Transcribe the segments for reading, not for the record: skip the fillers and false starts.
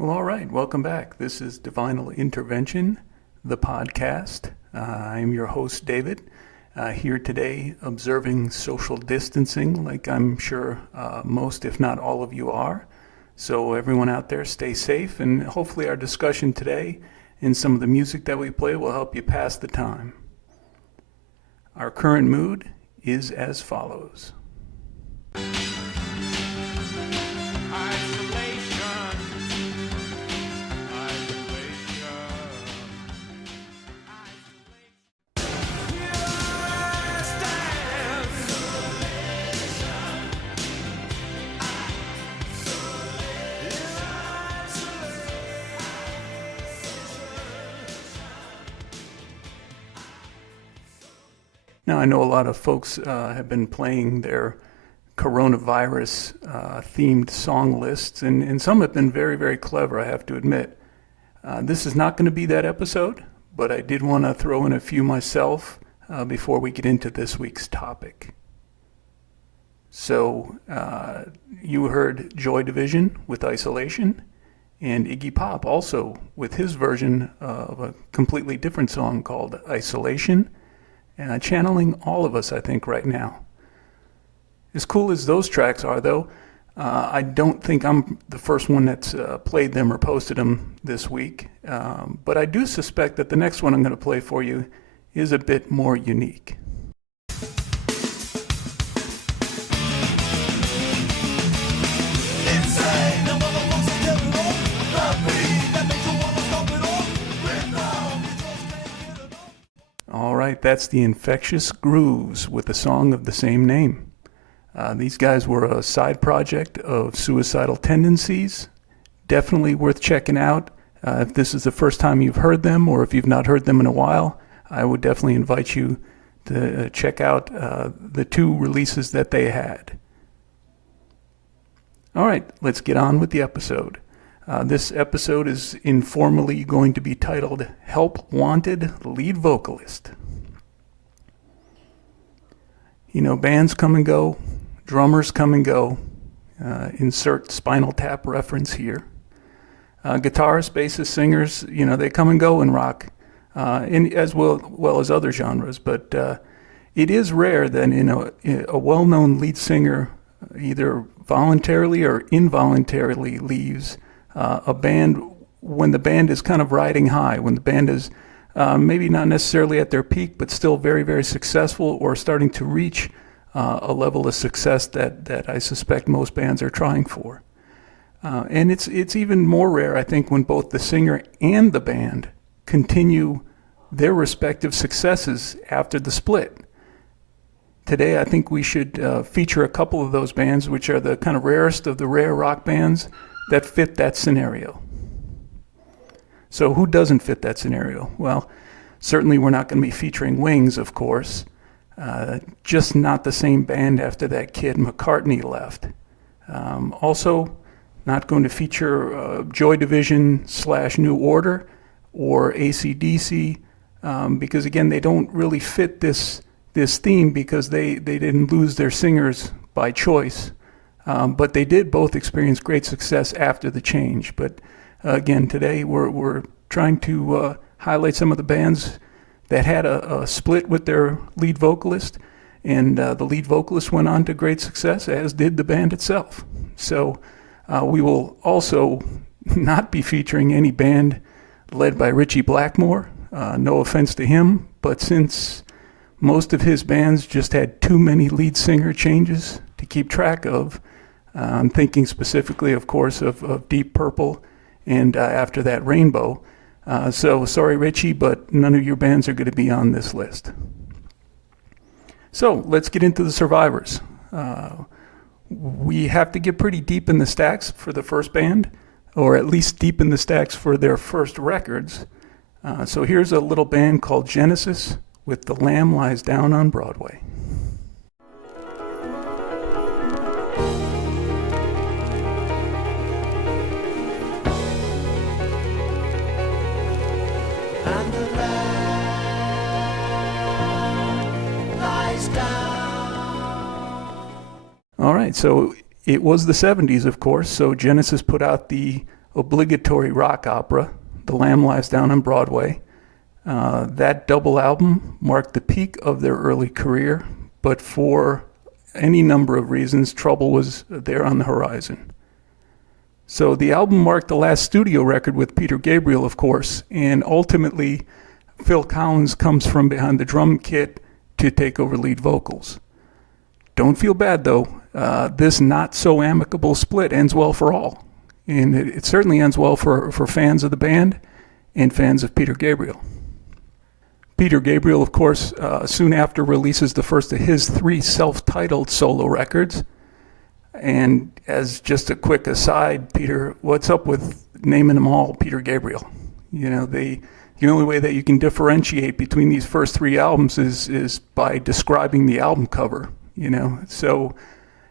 Well, all right. Welcome back. This is Divinyl Intervention, the podcast. I'm your host, David, here today observing social distancing like I'm sure most, if not all of you are. So everyone out there, stay safe, and hopefully our discussion today and some of the music that we play will help you pass the time. Our current mood is as follows. Now, I know a lot of folks have been playing their coronavirus themed song lists, and some have been very, very clever, I have to admit. This is not going to be that episode, but I did want to throw in a few myself before we get into this week's topic. So, you heard Joy Division with Isolation, and Iggy Pop also with his version of a completely different song called Isolation. Channeling all of us, I think, right now. As cool as those tracks are, though, I don't think I'm the first one that's played them or posted them this week. But I do suspect that the next one I'm going to play for you is a bit more unique. All right, that's the Infectious Grooves with a song of the same name. These guys were a side project of Suicidal Tendencies. Definitely worth checking out. If this is the first time you've heard them, or if you've not heard them in a while, I would definitely invite you to check out the two releases that they had. All right, let's get on with the episode. This episode is informally going to be titled Help Wanted Lead Vocalist. You know, bands come and go, drummers come and go, insert Spinal Tap reference here. Guitarists, bassists, singers, you know, they come and go in rock, as well as other genres, but it is rare that a well-known lead singer either voluntarily or involuntarily leaves a band when the band is kind of riding high, when the band is maybe not necessarily at their peak, but still very, very successful or starting to reach a level of success that I suspect most bands are trying for. And it's even more rare, I think, when both the singer and the band continue their respective successes after the split. Today, I think we should feature a couple of those bands, which are the kind of rarest of the rare rock bands that fit that scenario. So who doesn't fit that scenario? Well, certainly we're not going to be featuring Wings, of course. Just not the same band after that kid McCartney left. Also, not going to feature Joy Division / New Order or AC/DC because, again, they don't really fit this theme because they didn't lose their singers by choice. But they did both experience great success after the change. But again, today we're trying to highlight some of the bands that had a split with their lead vocalist, and the lead vocalist went on to great success, as did the band itself. So we will also not be featuring any band led by Richie Blackmore. No offense to him, but since most of his bands just had too many lead singer changes to keep track of, I'm thinking specifically, of course, of Deep Purple and after that Rainbow. So sorry, Richie, but none of your bands are going to be on this list. So let's get into the survivors. We have to get pretty deep in the stacks for the first band, or at least deep in the stacks for their first records. So here's a little band called Genesis with The Lamb Lies Down on Broadway. All right, so it was the 70s, of course, so Genesis put out the obligatory rock opera, The Lamb Lies Down on Broadway. That double album marked the peak of their early career, but for any number of reasons, trouble was there on the horizon. So the album marked the last studio record with Peter Gabriel, of course, and ultimately Phil Collins comes from behind the drum kit to take over lead vocals. Don't feel bad though, this not so amicable split ends well for all. And it certainly ends well for fans of the band and fans of Peter Gabriel. Peter Gabriel, of course, soon after releases the first of his 3 self-titled solo records. And as just a quick aside, Peter, what's up with naming them all Peter Gabriel? You know, the only way that you can differentiate between these first 3 albums is by describing the album cover, you know. So,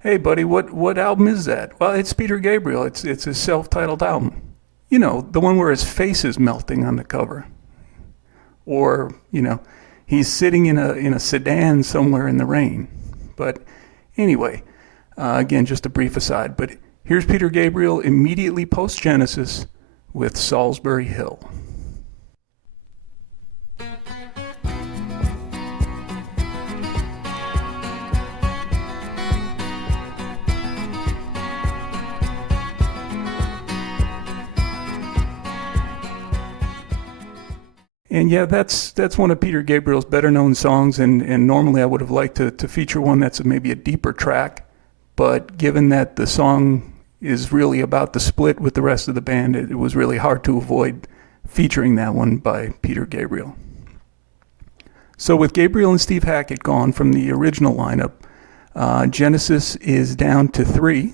hey, buddy, what album is that? Well, it's Peter Gabriel. It's a self-titled album. You know, the one where his face is melting on the cover. Or, you know, he's sitting in a sedan somewhere in the rain. But anyway, again, just a brief aside. But here's Peter Gabriel immediately post-Genesis with Salisbury Hill. And yeah, that's one of Peter Gabriel's better known songs, and normally I would have liked to feature one that's maybe a deeper track, but given that the song is really about the split with the rest of the band, it was really hard to avoid featuring that one by Peter Gabriel. So with Gabriel and Steve Hackett gone from the original lineup, Genesis is down to 3.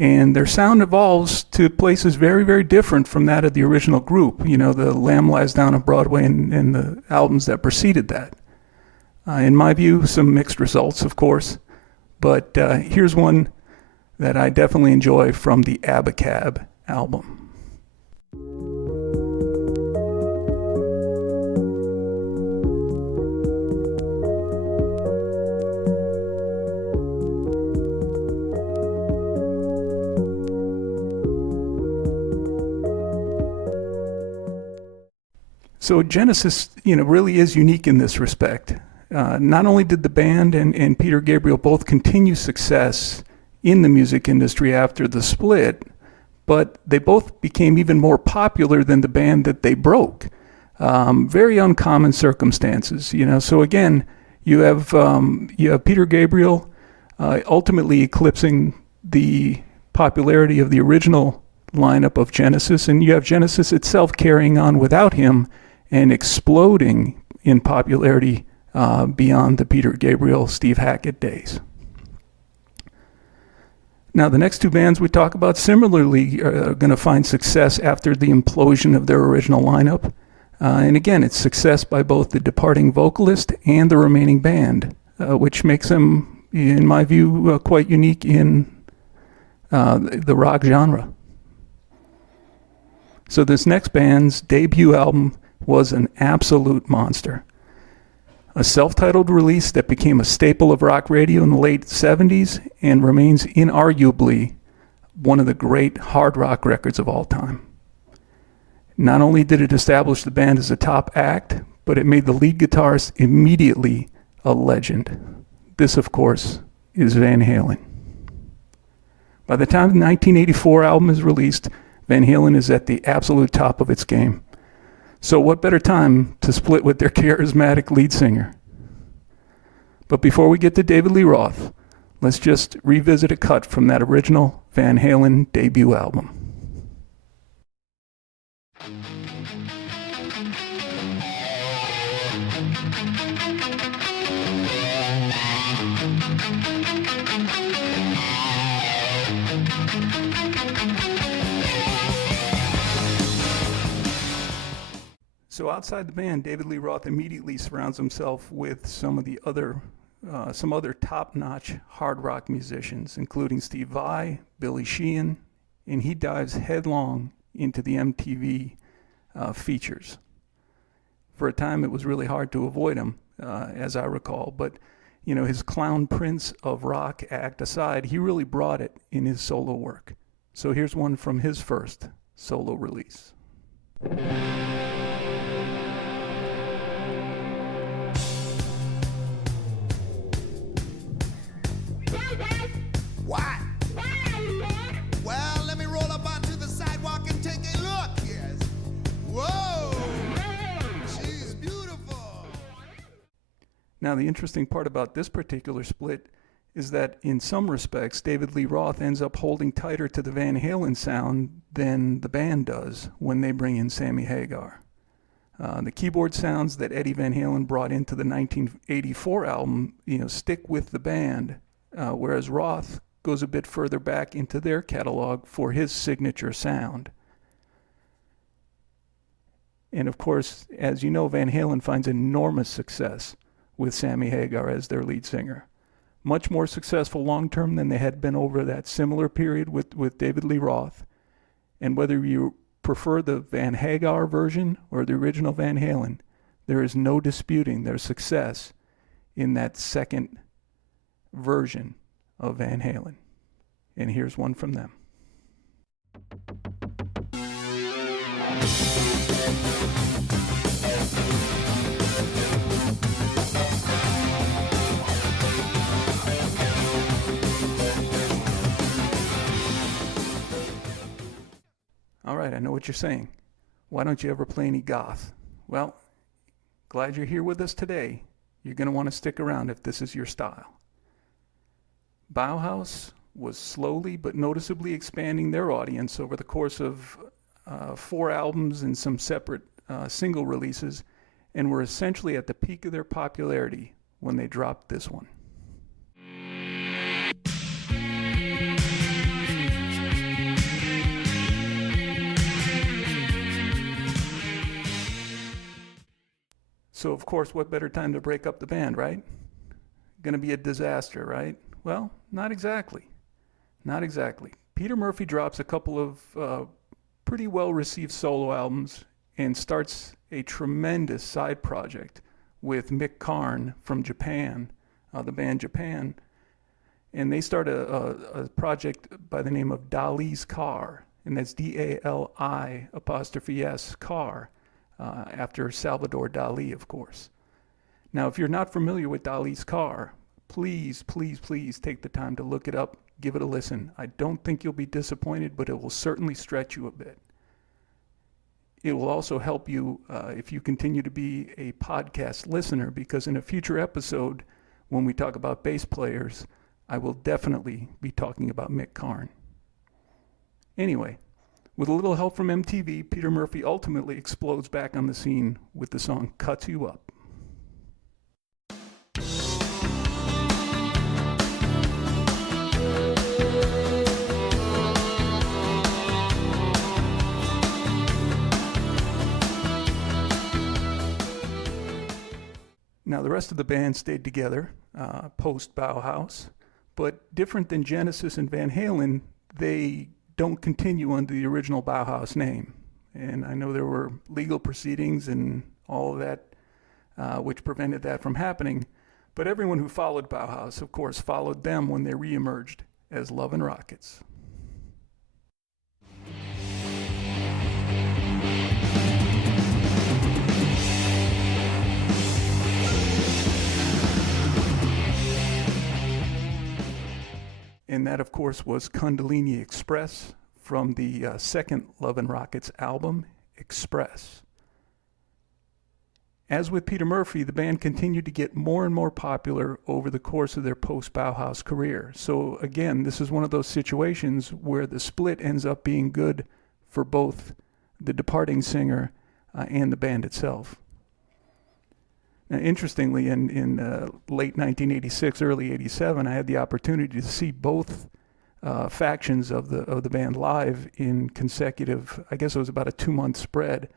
And their sound evolves to places very, very different from that of the original group. You know, The Lamb Lies Down on Broadway and the albums that preceded that. In my view, some mixed results, of course. But here's one that I definitely enjoy from the Abacab album. So Genesis, you know, really is unique in this respect. Not only did the band and Peter Gabriel both continue success in the music industry after the split, but they both became even more popular than the band that they broke. Very uncommon circumstances, you know. So again, you have Peter Gabriel ultimately eclipsing the popularity of the original lineup of Genesis, and you have Genesis itself carrying on without him and exploding in popularity beyond the Peter Gabriel, Steve Hackett days. Now, the next 2 bands we talk about similarly are going to find success after the implosion of their original lineup. And again, it's success by both the departing vocalist and the remaining band, which makes them, in my view, quite unique in the rock genre. So this next band's debut album was an absolute monster. A self-titled release that became a staple of rock radio in the late 70s and remains inarguably one of the great hard rock records of all time. Not only did it establish the band as a top act, but it made the lead guitarist immediately a legend. This, of course, is Van Halen. By the time the 1984 album is released, Van Halen is at the absolute top of its game. So what better time to split with their charismatic lead singer? But before we get to David Lee Roth, let's just revisit a cut from that original Van Halen debut album. So outside the band, David Lee Roth immediately surrounds himself with some other top-notch hard rock musicians, including Steve Vai, Billy Sheehan, and he dives headlong into the MTV features. For a time, it was really hard to avoid him, as I recall, but you know, his clown prince of rock act aside, he really brought it in his solo work. So here's one from his first solo release. What? Well, let me roll up onto the sidewalk and take a look. Yes. Whoa! She's beautiful. Now, the interesting part about this particular split is that in some respects, David Lee Roth ends up holding tighter to the Van Halen sound than the band does when they bring in Sammy Hagar. The keyboard sounds that Eddie Van Halen brought into the 1984 album, stick with the band, whereas Roth goes a bit further back into their catalog for his signature sound. And of course, as you know, Van Halen finds enormous success with Sammy Hagar as their lead singer. Much more successful long-term than they had been over that similar period with David Lee Roth. And whether you prefer the Van Hagar version or the original Van Halen, there is no disputing their success in that second version of Van Halen. And here's one from them. All right, I know what you're saying. Why don't you ever play any goth? Well, glad you're here with us today. You're going to want to stick around if this is your style. Bauhaus was slowly but noticeably expanding their audience over the course of 4 albums and some separate single releases, and were essentially at the peak of their popularity when they dropped this one. So, of course, what better time to break up the band, right? Going to be a disaster, right? Well, not exactly. Not exactly. Peter Murphy drops a couple of pretty well-received solo albums and starts a tremendous side project with Mick Karn from Japan, the band Japan. And they start a project by the name of Dali's Car, and that's D-A-L-I''S Car, after Salvador Dali, of course. Now, if you're not familiar with Dali's Car, please, please, please take the time to look it up, give it a listen. I don't think you'll be disappointed, but it will certainly stretch you a bit. It will also help you if you continue to be a podcast listener, because in a future episode, when we talk about bass players, I will definitely be talking about Mick Karn. Anyway, with a little help from MTV, Peter Murphy ultimately explodes back on the scene with the song Cuts You Up. Now, the rest of the band stayed together post-Bauhaus, but different than Genesis and Van Halen, they don't continue under the original Bauhaus name. And I know there were legal proceedings and all of that, which prevented that from happening. But everyone who followed Bauhaus, of course, followed them when they reemerged as Love and Rockets. And that, of course, was Kundalini Express from the second Love and Rockets album, Express. As with Peter Murphy, the band continued to get more and more popular over the course of their post-Bauhaus career. So again, this is one of those situations where the split ends up being good for both the departing singer and the band itself. Now, interestingly, in late 1986, early 87, I had the opportunity to see both factions of the band live in consecutive, I guess it was about a 2-month spread.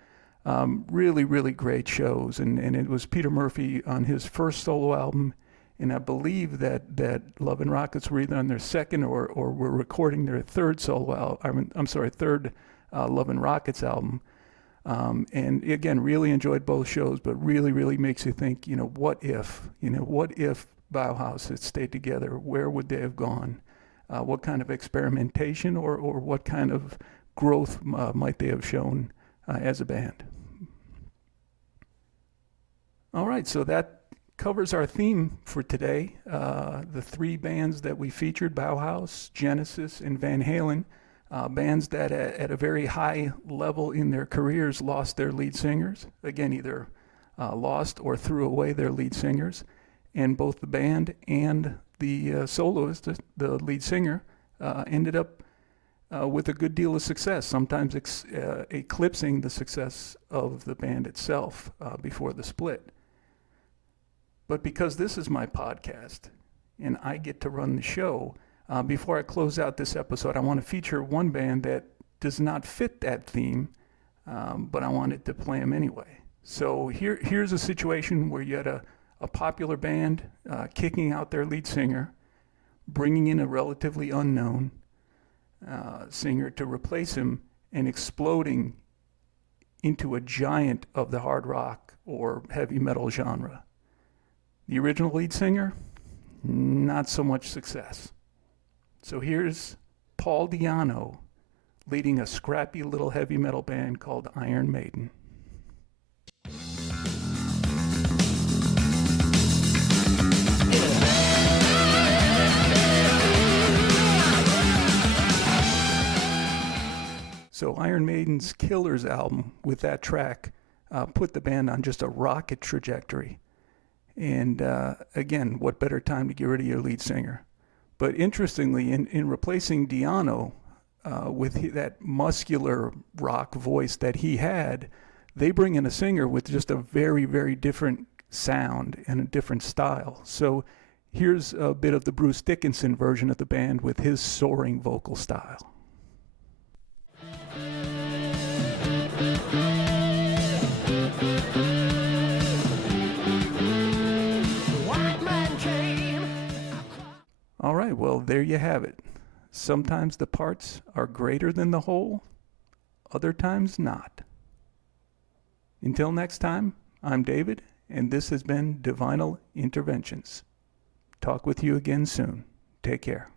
Really, really great shows. And it was Peter Murphy on his first solo album, and I believe that Love and Rockets were either on their second or were recording their third solo album. Third Love and Rockets album. And again, really enjoyed both shows, but really, really makes you think, what if Bauhaus had stayed together? Where would they have gone? What kind of experimentation or what kind of growth might they have shown as a band. All right, so that covers our theme for today. The three bands that we featured, Bauhaus, Genesis, and Van Halen, bands that at a very high level in their careers lost their lead singers. Again, either lost or threw away their lead singers. And both the band and the soloist, the lead singer, ended up with a good deal of success, sometimes eclipsing the success of the band itself before the split. But because this is my podcast and I get to run the show, before I close out this episode, I want to feature one band that does not fit that theme, but I wanted to play them anyway. So here's a situation where you had a popular band kicking out their lead singer, bringing in a relatively unknown singer to replace him, and exploding into a giant of the hard rock or heavy metal genre. The original lead singer, not so much success. So here's Paul Di'Anno leading a scrappy little heavy metal band called Iron Maiden. So Iron Maiden's Killers album with that track put the band on just a rocket trajectory. And again, what better time to get rid of your lead singer? But interestingly, in replacing Di'Anno with that muscular rock voice that he had, they bring in a singer with just a very, very different sound and a different style. So here's a bit of the Bruce Dickinson version of the band with his soaring vocal style. All right, well, there you have it. Sometimes the parts are greater than the whole, other times not. Until next time, I'm David, and this has been Divinyl Interventions. Talk with you again soon. Take care.